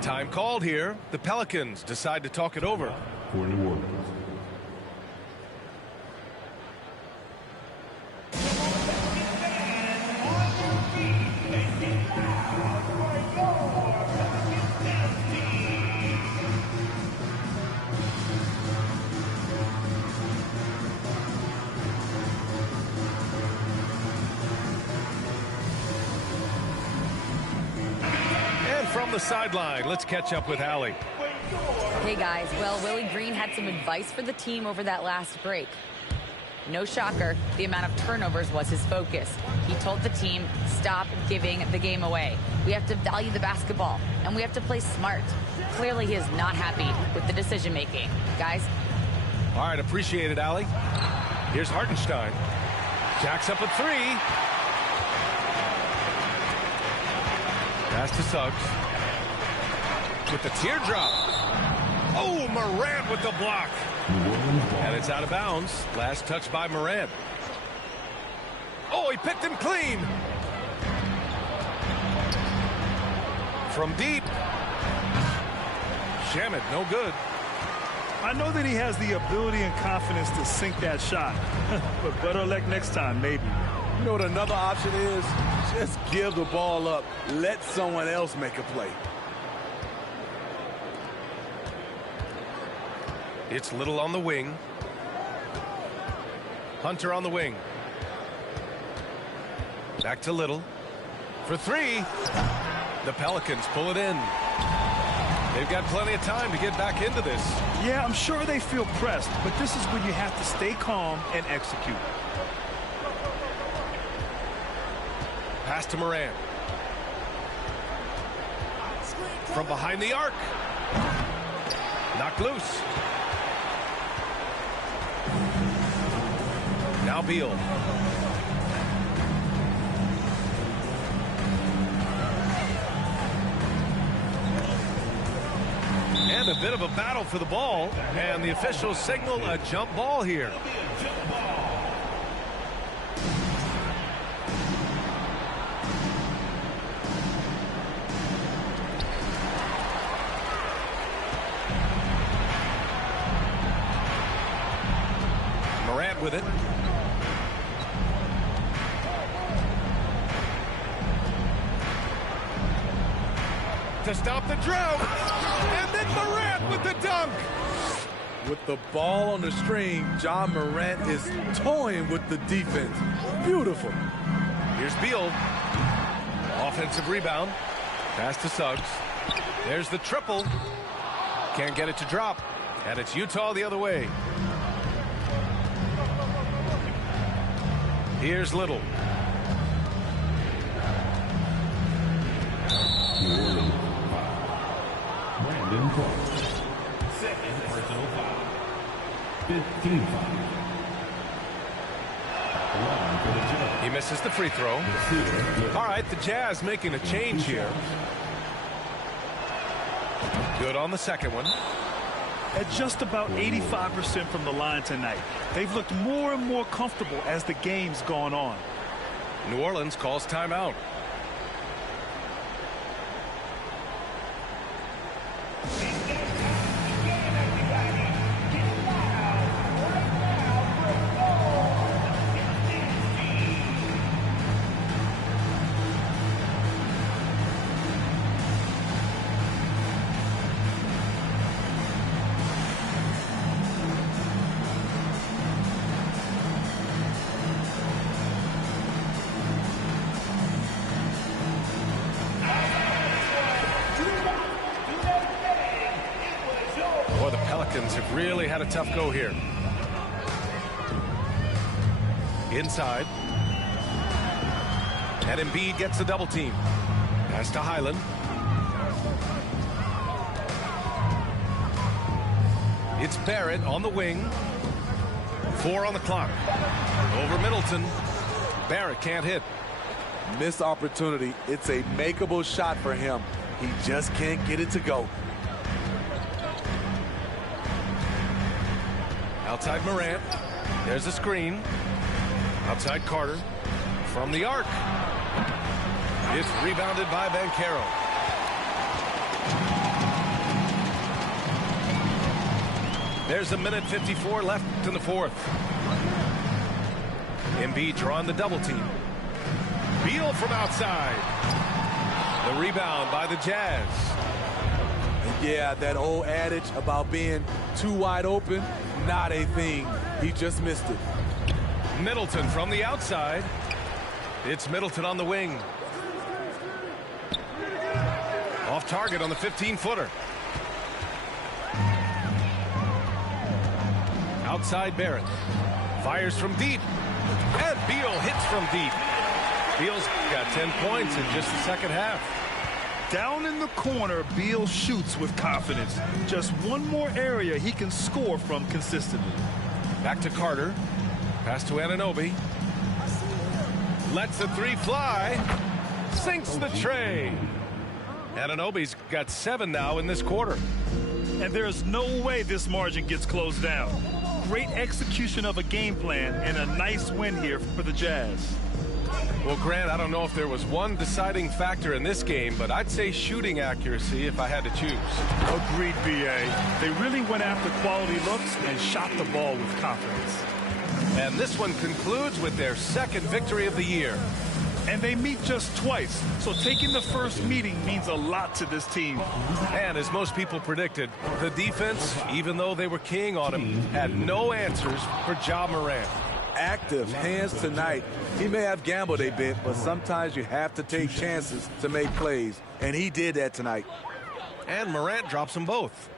Time called here. The Pelicans decide to talk it over. For New Orleans. From the sideline, let's catch up with Allie. Hey guys, well, Willie Green had some advice for the team over that last break. No shocker, the amount of turnovers was his focus. He told the team, stop giving the game away. We have to value the basketball, and we have to play smart. Clearly, he is not happy with the decision making. Guys? All right, appreciate it, Allie. Here's Hartenstein. Jacks up a three. Pass to Suggs. With the teardrop. Oh, Morant with the block. And it's out of bounds. Last touch by Morant. Oh, he picked him clean. From deep. Shamet, no good. I know that he has the ability and confidence to sink that shot. But better luck next time, maybe. You know what another option is? Just give the ball up. Let someone else make a play. It's Little on the wing. Hunter on the wing. Back to Little. For three. The Pelicans pull it in. They've got plenty of time to get back into this. Yeah, I'm sure they feel pressed, but this is when you have to stay calm and execute. Pass to Morant. From behind the arc. Knocked loose. Now Beal. And a bit of a battle for the ball. And the officials signal a jump ball here. Morant with it. To stop the drought. And then Morant with the dunk. With the ball on the string, John Morant is toying with the defense. Beautiful. Here's Beal. Offensive rebound. Pass to Suggs. There's the triple. Can't get it to drop. And it's Utah the other way. Here's Little. Brandon Clark. Second personal foul. 15 foul. He misses the free throw. All right, the Jazz making a change here. Good on the second one. At just about 85% from the line tonight. They've looked more and more comfortable as the game's gone on. New Orleans calls timeout. Have really had a tough go here. Inside. And Embiid gets the double team. Pass to Highland. It's Barrett on the wing. 4 on the clock. Over Middleton. Barrett can't hit. Missed opportunity. It's a makeable shot for him. He just can't get it to go. Outside Morant. There's a screen. Outside Carter. From the arc. It's rebounded by Banchero. There's 1:54 left in the fourth. Embiid drawing the double team. Beal from outside. The rebound by the Jazz. Yeah, that old adage about being too wide open, not a thing. He just missed it. Middleton from the outside. It's Middleton on the wing. Off target on the 15-footer. Outside Barrett. Fires from deep. And Beal hits from deep. Beal's got 10 points in just the second half. Down in the corner, Beal shoots with confidence. Just one more area he can score from consistently. Back to Carter. Pass to Anunoby. Lets the three fly. Sinks the tray. Anunoby's got 7 now in this quarter. And there's no way this margin gets closed down. Great execution of a game plan and a nice win here for the Jazz. Well, Grant, I don't know if there was one deciding factor in this game, but I'd say shooting accuracy if I had to choose. Agreed, B.A. They really went after quality looks and shot the ball with confidence. And this one concludes with their second victory of the year. And they meet just twice, so taking the first meeting means a lot to this team. And as most people predicted, the defense, even though they were keying on him, had no answers for Ja Morant. Active hands tonight. He may have gambled a bit, but sometimes you have to take chances to make plays, and he did that tonight. And Morant drops them both.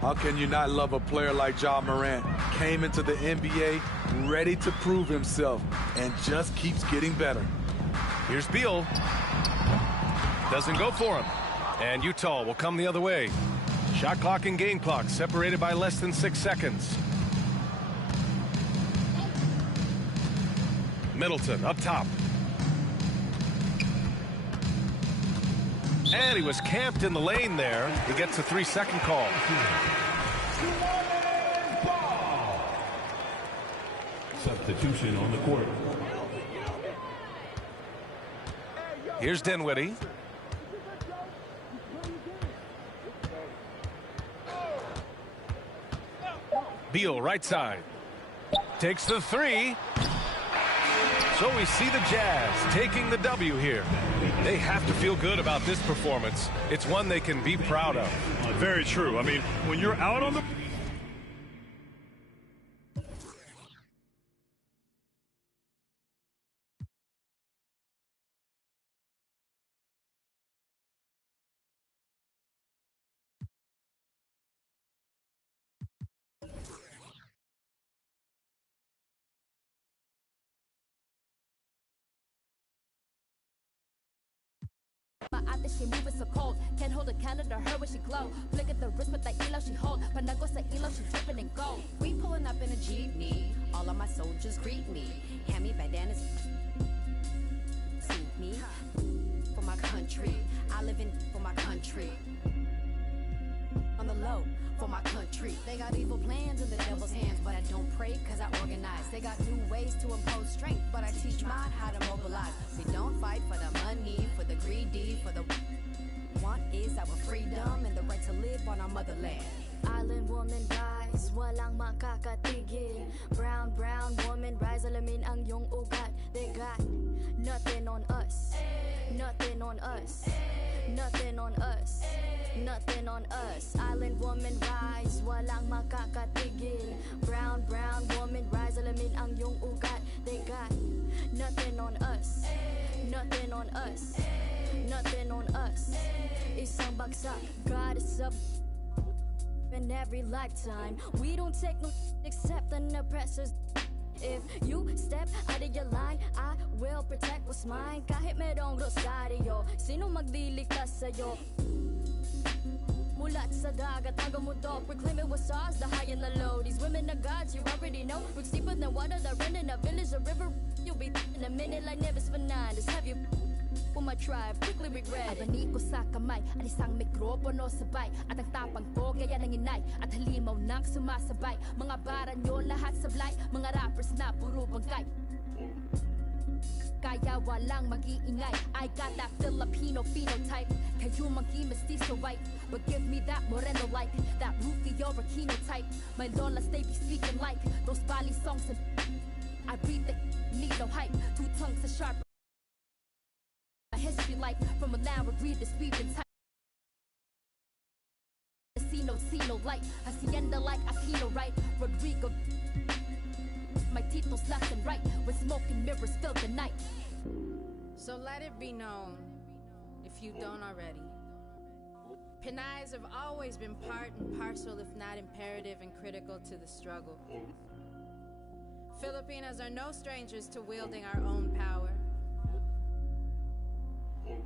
How can you not love a player like Ja Morant? Came into the NBA ready to prove himself and just keeps getting better. Here's Beal. Doesn't go for him. And Utah will come the other way. Shot clock and game clock separated by less than 6 seconds. Middleton up top. And he was camped in the lane there. He gets a 3-second call. Substitution on the court. Here's Dinwiddie. Beal right side. Takes the 3. So we see the Jazz taking the W here. They have to feel good about this performance. It's one they can be proud of. Very true. I mean, when you're out on the... My ate, she moving so cold. Can't hold a candle to her when she glow. Look at the wrist with the elo she hold. Panago sa elo, she dripping in gold. We pulling up in a jeepney. All of my soldiers greet me. Hand me bandanas. See me for my country. I live in for my country. On the low for my country. They got evil plans in the devil's hands, but I don't pray cause I organize. They got new ways to impose strength, but I teach mine how to mobilize. We don't fight for the money, for the greedy, for the want is our freedom and the right to live on our motherland. Island woman rise, walang makakatigil. Brown woman rise, alamin ang iyong ugat. They got nothing on us, nothing on us, nothing on us, nothing on us. Island woman rise, walang makakatigil. Brown woman rise, alamin ang iyong ugat. They got nothing on us, nothing on us, nothing on us. Isang bagsak, God is up in every lifetime. We don't take no except the oppressors. If you step out of your line, I will protect what's mine. Kahit merong rosaryo, sino magliligtas sa'yo? Mulat sa dagat hanggang mundo, proclaim it was ours, the high and the low. These women are gods, you already know. Roots deeper than water, they're in a village, a river. You'll be in a minute like Nevis Fernandez. Have you for my tribe, quickly regret it. Abani ko sa kamay, ang isang mikropono sabay. At ang tapang ko, gaya ng inay. At halimaw nang sumasabay. Mga baran nyo lahat sablay. Mga rappers na puro bangkay. Kaya walang mag-iingay. I got that Filipino phenotype. Kayo monkey mestizo white, but give me that moreno like that Rufio Aquino type. My lolas they be speaking like those Bali songs and I breathe the need no hype. Two tongues are sharp. My history like from a now read this weaving type. See no light. Hacienda like Aquino right. Rodrigo. My titles left and right when smoking mirrors fill the night. So let it be known, if you don't already, Pinays have always been part and parcel, if not imperative and critical to the struggle. Filipinas are no strangers to wielding our own power.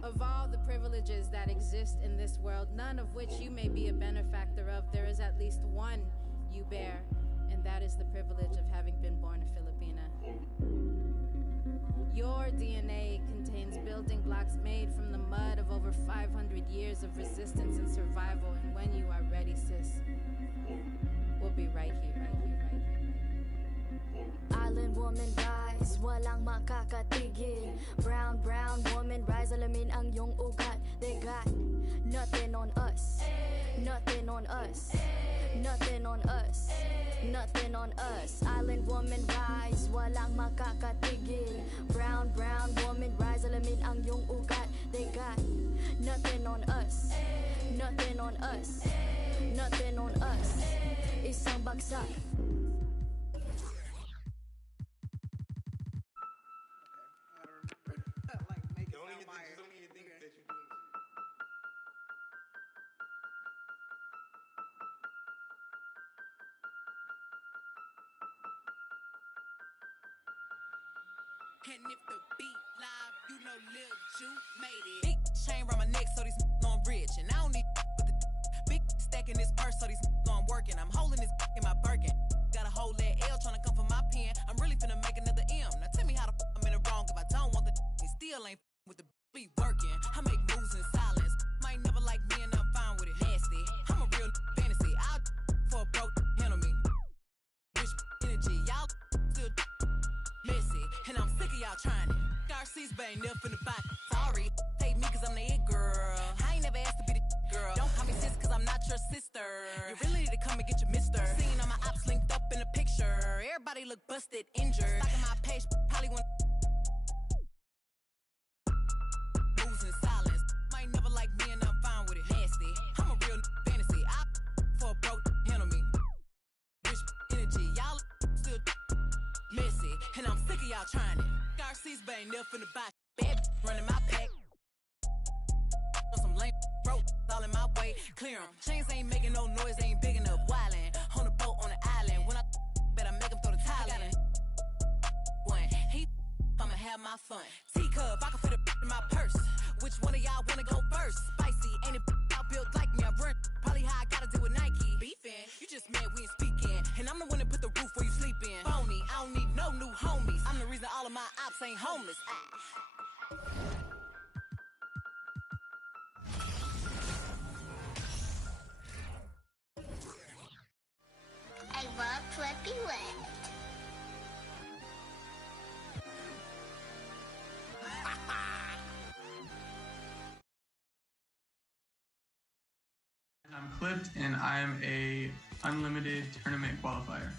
Of all the privileges that exist in this world, none of which you may be a benefactor of, there is at least one you bear, and that is the privilege of having been born a Filipina. Your DNA contains building blocks made from the mud of over 500 years of resistance and survival, and when you are ready, sis, we'll be right here, right here, right here. Island woman rise, walang makakatigil. Brown woman rise, alamin ang iyong ugat. They got nothing on us, nothing on us, nothing on us, nothing on us. Island woman rise, walang makakatigil. Brown woman rise, alamin ang iyong ugat. They got nothing on us, nothing on us, nothing on us. Isang bagsak. And if the beat live, you know Lil Ju made it. Big chain around my neck, so these know I'm rich. And I don't need with the big stack in this purse, so these know I'm working. I'm holding this in my Birkin. Got a whole that L trying to come for my pen. I'm really finna make another M. Now tell me how the I'm in the wrong if I don't want the he still ain't with the be working. I make moves in silence. Might never like me and I'm fine with it. Nasty. I'm a real fantasy. I'll for a broke handle me. Rich energy. Y'all still messy, and I'm sick of y'all trying it. RC's but ain't never in the back. Sorry, take me cause I'm the it girl. I ain't never asked to be the girl. Don't call me sis cause I'm not your sister. You really need to come and get your mister. Seen all my ops linked up in the picture. Everybody look busted, injured. Stalking my page, probably want moves in silence. Might never like me and I'm fine with it. Nasty, I'm a real fantasy. I for a broke handle me. Rich energy, y'all still messy, and I'm sick of y'all trying it. RC's but ain't never finna buy bad running my pack. On some lame broke, all in my way. Clear 'em. Chains ain't making no noise, they ain't big enough. Wildin' on the boat on the island. When I bet I make 'em throw the tile in. One, I'ma have my fun. Teacup, I can fit a in my purse. Which one of y'all wanna go first? Spicy, ain't it y'all built like me? I run probably how I gotta deal with Nike. Beefin', you just mad we ain't speaking. And I'm the one that put the roof where you sleep in. Phony, I don't need no new homies. I'm the reason all of my ops ain't homeless. I love Flippy Wet. I'm Clipped, and I am a unlimited tournament qualifier.